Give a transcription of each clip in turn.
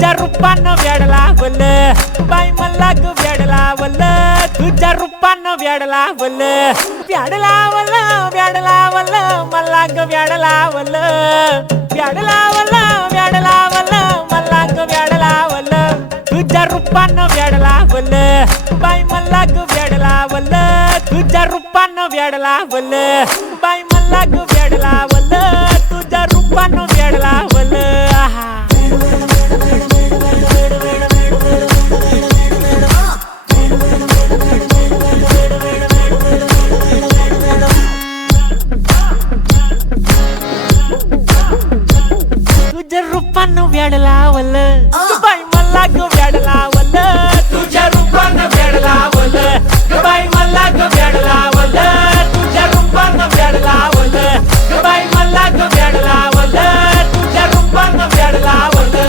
तुझ्या रूपानं वेड लावलं बाई मला ग वेड लावलं तुझ्या रूपानं वेड लावलं वेड लावलं वेड लावलं मला ग वेड लावलं वेड लावलं वेड लावलं मला ग वेड लावलं तुझ्या रूपानं वेड लावलं बाई मला ग वेड लावलं तुझ्या रूपानं वेड लावलं बाई मला ग वेड लावलं तुझ्या रूपानं वेड लावलं तुझ्या रूपानं वेड लावलं बाई मला ग वेड लावलं तुझ्या रूपानं वेड लावलं बाई मला ग वेड लावलं तुझ्या रूपानं वेड लावलं बाई मला ग वेड लावलं तुझ्या रूपानं वेड लावलं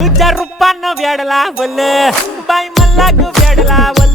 तुझ्या रूपानं वेड लावलं बाई मला ग वेड लावलं